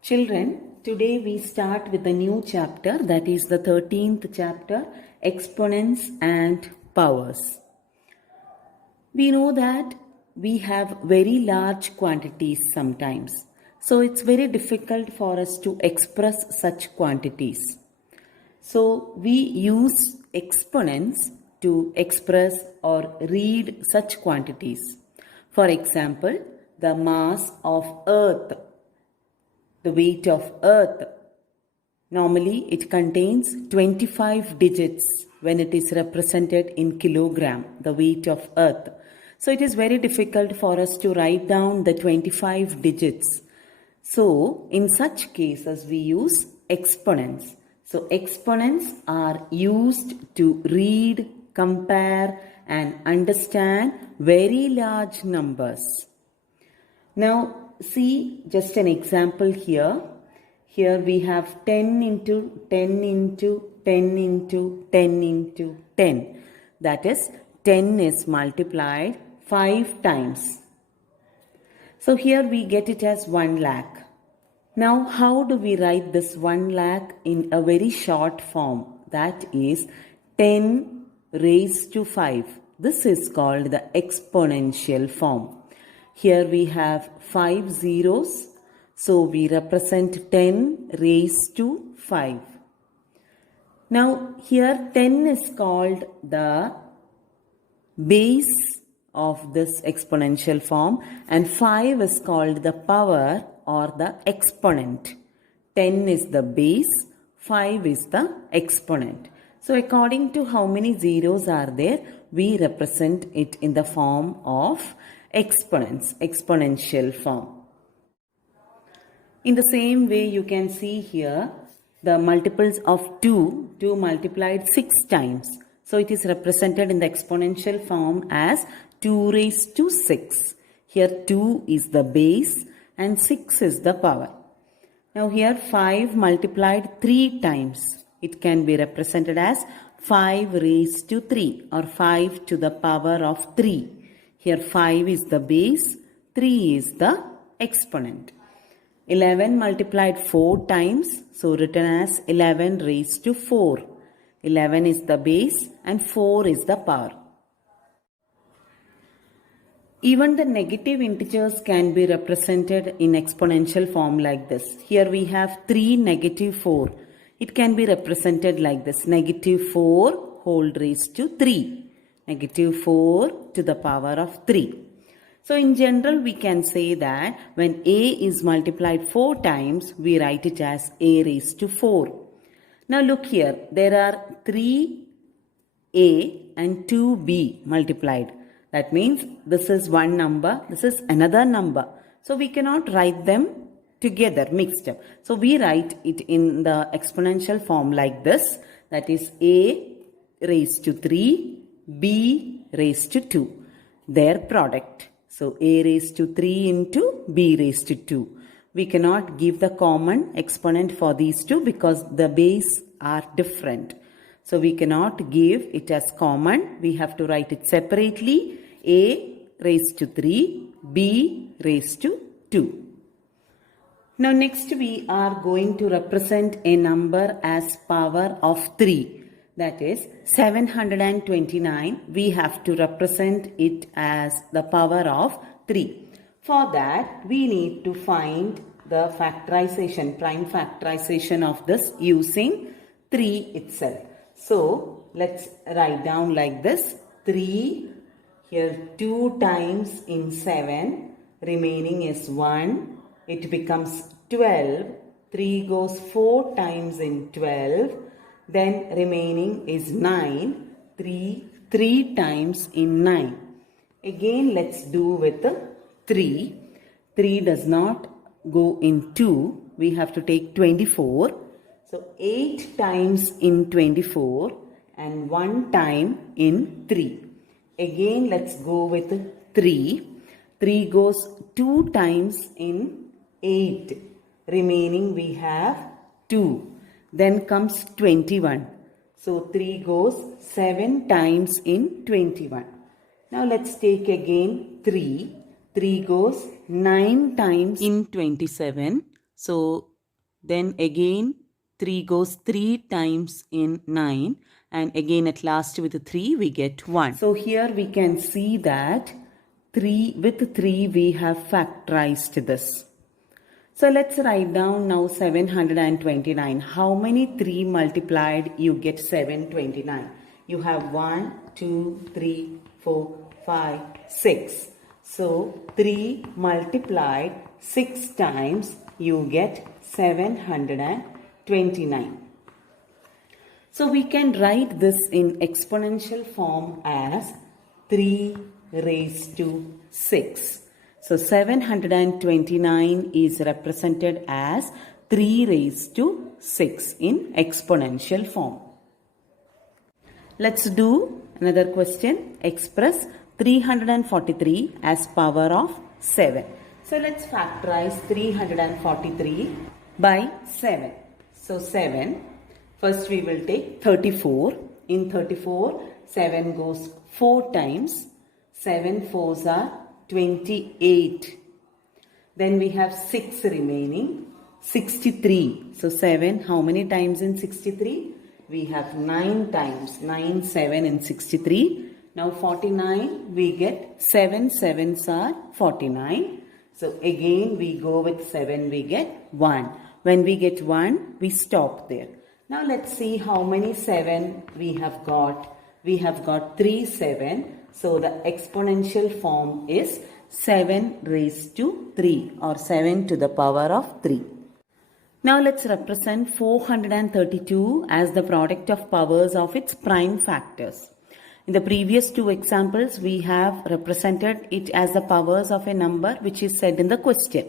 Children, today we start with a new chapter, that is the 13th chapter, Exponents and Powers. We know that we have very large quantities sometimes. So it's very difficult for us to express such quantities. So we use exponents to express or read such quantities. For example, the mass of Earth, the weight of Earth. Normally, it contains 25 digits when it is represented in kilogram, the weight of Earth. So, it is very difficult for us to write down the 25 digits. So, in such cases, we use exponents. So, exponents are used to read, compare, and understand very large numbers. Now, see just an example here. Here we have 10 into 10 into 10 into 10 into 10. That is, 10 is multiplied 5 times. So here we get it as 1 lakh. Now, how do we write this 1 lakh in a very short form? That is 10 raised to 5. This is called the exponential form. Here we have 5 zeros, so we represent 10 raised to 5. Now here 10 is called the base of this exponential form and 5 is called the power or the exponent. 10 is the base, 5 is the exponent. So according to how many zeros are there, we represent it in the form of exponents, exponential form. In the same way, you can see here the multiples of 2 multiplied 6 times. So it is represented in the exponential form as 2 raised to 6. Here 2 is the base and 6 is the power. Now here 5 multiplied 3 times. It can be represented as 5 raised to 3 or 5 to the power of 3. Here 5 is the base, 3 is the exponent. 11 multiplied 4 times, so written as 11 raised to 4. 11 is the base and 4 is the power. Even the negative integers can be represented in exponential form like this. Here we have 3 negative 4. It can be represented like this, negative 4 whole raised to 3. Negative 4 to the power of 3. So in general, we can say that when a is multiplied 4 times, we write it as a raised to 4. Now look here, there are 3a and 2b multiplied. That means this is one number, this is another number. So we cannot write them together, mixed up. So we write it in the exponential form like this. That is a raised to 3. B raised to 2, their product. So a raised to 3 into b raised to 2. We cannot give the common exponent for these two because the base are different. So we cannot give it as common. We have to write it separately. A raised to 3, b raised to 2. Now next we are going to represent a number as power of 3. That is 729. We have to represent it as the power of 3. For that, we need to find the factorization, prime factorization of this using 3 itself. So, let's write down like this. 3, here 2 times in 7, remaining is 1. It becomes 12. 3 goes 4 times in 12. Then remaining is 9. 3 times in 9. Again let's do with 3. 3 does not go in 2. We have to take 24. So 8 times in 24 and 1 time in 3. Again let's go with 3. 3 goes 2 times in 8. Remaining we have 2. Then comes 21. So 3 goes 7 times in 21. Now let's take again 3. 3 goes 9 times in 27. So then again 3 goes 3 times in 9, and again at last with 3 we get 1. So here we can see that 3 with 3 we have factorized this. So let's write down now 729. How many 3 multiplied you get 729? You have 1, 2, 3, 4, 5, 6. So 3 multiplied 6 times you get 729. So we can write this in exponential form as 3 raised to 6. So 729 is represented as 3 raised to 6 in exponential form. Let's do another question. Express 343 as power of 7. So let's factorize 343 by 7. So 7. First we will take 34. In 34, 7 goes 4 times. 7 fours are 28. Then we have 6 remaining. 63. So 7, how many times in 63? We have 9 times. 9, 7 in 63. Now 49, we get 7 sevens are 49. So again we go with 7, we get 1. When we get 1, we stop there. Now let's see how many 7 we have got. We have got 3 7. So the exponential form is 7 raised to 3 or 7 to the power of 3. Now let's represent 432 as the product of powers of its prime factors. In the previous two examples, we have represented it as the powers of a number which is said in the question.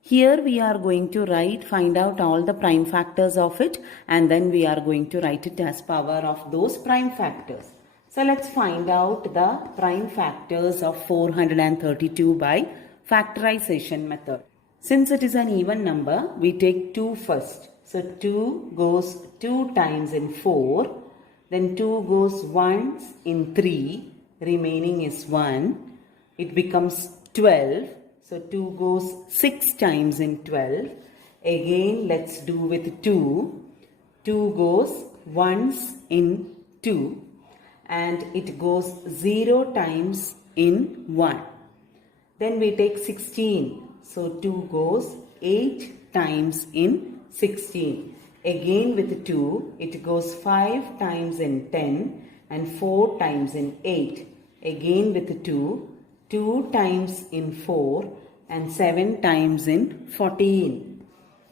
Here we are going to find out all the prime factors of it, and then we are going to write it as power of those prime factors. So let's find out the prime factors of 432 by factorization method. Since it is an even number, we take 2 first. So 2 goes 2 times in 4. Then 2 goes once in 3. Remaining is 1. It becomes 12. So 2 goes 6 times in 12. Again, let's do with 2. 2 goes once in 2. And it goes 0 times in 1. Then we take 16. So 2 goes 8 times in 16. Again with 2, it goes 5 times in 10 and 4 times in 8. Again with 2, 2 times in 4 and 7 times in 14.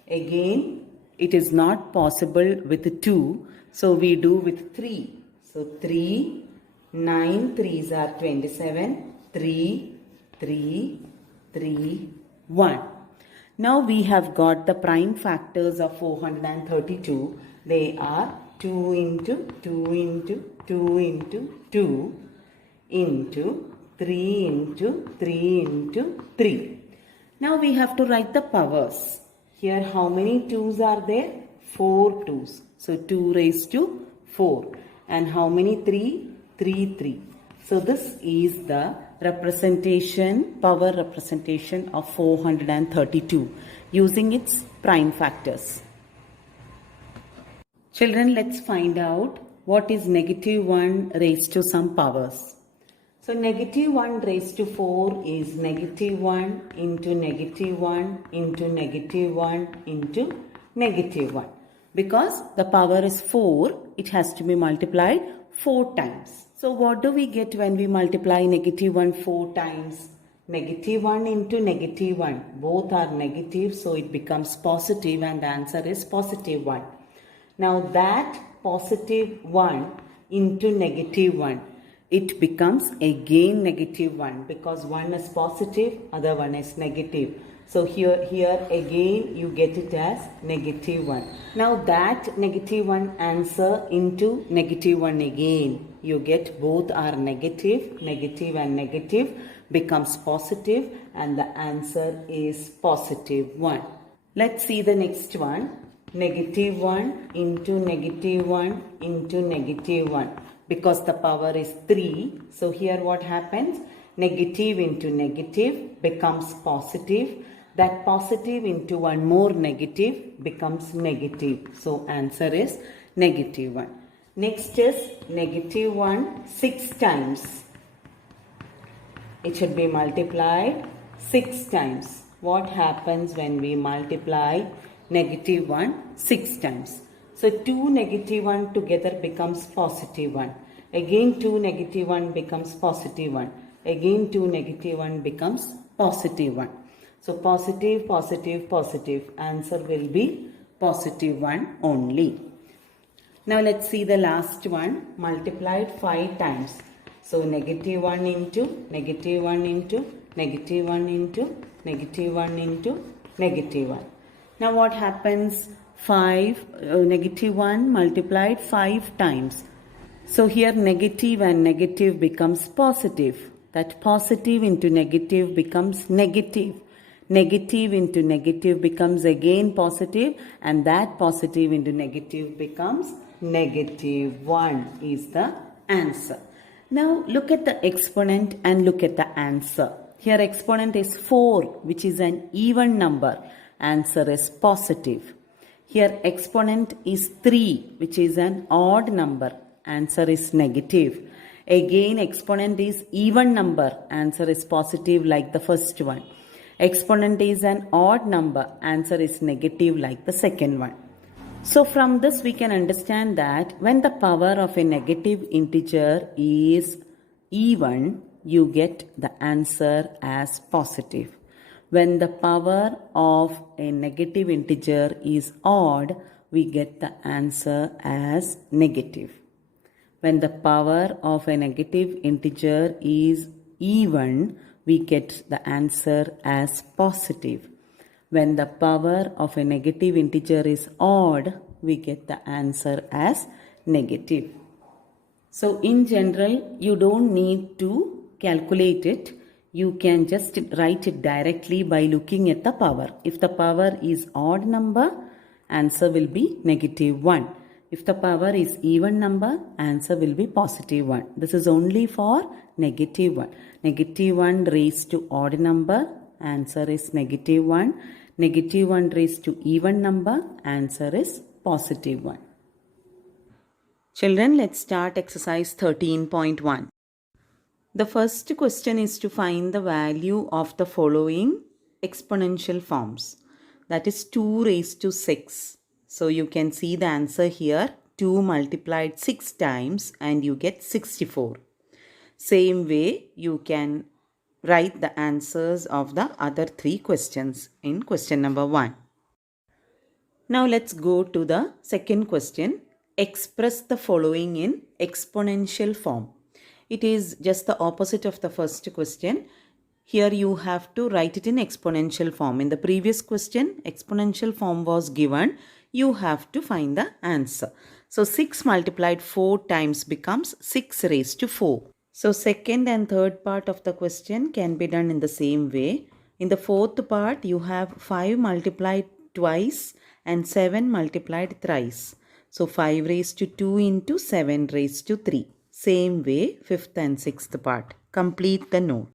Again, it is not possible with 2, so we do with 3. So 3, 9 3s are 27, 3, 3, 3, 1. Now we have got the prime factors of 432. They are 2 into 2 into 2 into 2 into 3 into 3 into 3. Now we have to write the powers. Here how many 2's are there? 4 2's. So 2 raised to 4. And how many 3? 3 3. So this is the power representation of 432 using its prime factors. Children, let's find out what is negative 1 raised to some powers. So negative 1 raised to 4 is negative 1 into negative 1 into negative 1 into negative 1. Because the power is 4, it has to be multiplied 4 times. So what do we get when we multiply negative 1 4 times? Negative 1 into negative 1. Both are negative, so it becomes positive, and the answer is positive 1. Now that positive 1 into negative 1, it becomes again negative 1 because one is positive, other one is negative. So here again you get it as negative 1. Now that negative 1 answer into negative 1 again. You get both are negative, negative and negative becomes positive, and the answer is positive 1. Let's see the next one. Negative 1 into negative 1 into negative 1. Because the power is 3. So here what happens? Negative into negative becomes positive. That positive into one more negative becomes negative. So answer is negative 1. Next is negative 1 6 times. It should be multiplied 6 times. What happens when we multiply negative 1 6 times? So 2 negative 1 together becomes positive 1. Again 2 negative 1 becomes positive 1. Again 2 negative 1 becomes positive 1. So positive, positive, positive. Answer will be positive 1 only. Now let's see the last one, multiplied 5 times. So negative 1 into, negative 1 into, negative 1 into, negative 1 into, negative 1. Now what happens? Negative 1 multiplied 5 times. So here negative and negative becomes positive. That positive into negative becomes negative. Negative into negative becomes again positive, and that positive into negative becomes negative 1 is the answer. Now look at the exponent and look at the answer. Here exponent is 4, which is an even number. Answer is positive. Here exponent is 3, which is an odd number. Answer is negative. Again exponent is even number. Answer is positive like the first one. Exponent is an odd number. Answer is negative like the second one. So from this we can understand that when the power of a negative integer is even, you get the answer as positive. When the power of a negative integer is odd, we get the answer as negative. When the power of a negative integer is even, we get the answer as positive. When the power of a negative integer is odd, we get the answer as negative. So in general, you don't need to calculate it. You can just write it directly by looking at the power. If the power is odd number, answer will be negative 1. If the power is even number, answer will be positive 1. This is only for negative 1. Negative 1 raised to odd number, answer is negative 1. Negative 1 raised to even number, answer is positive 1. Children, let's start exercise 13.1. The first question is to find the value of the following exponential forms. That is 2 raised to 6. So you can see the answer here. 2 multiplied 6 times and you get 64. Same way you can write the answers of the other 3 questions in question number 1. Now let's go to the second question. Express the following in exponential form. It is just the opposite of the first question. Here you have to write it in exponential form. In the previous question, exponential form was given. You have to find the answer. So 6 multiplied 4 times becomes 6 raised to 4. So second and third part of the question can be done in the same way. In the fourth part, you have 5 multiplied twice and 7 multiplied thrice. So 5 raised to 2 into 7 raised to 3. Same way, fifth and sixth part. Complete the note.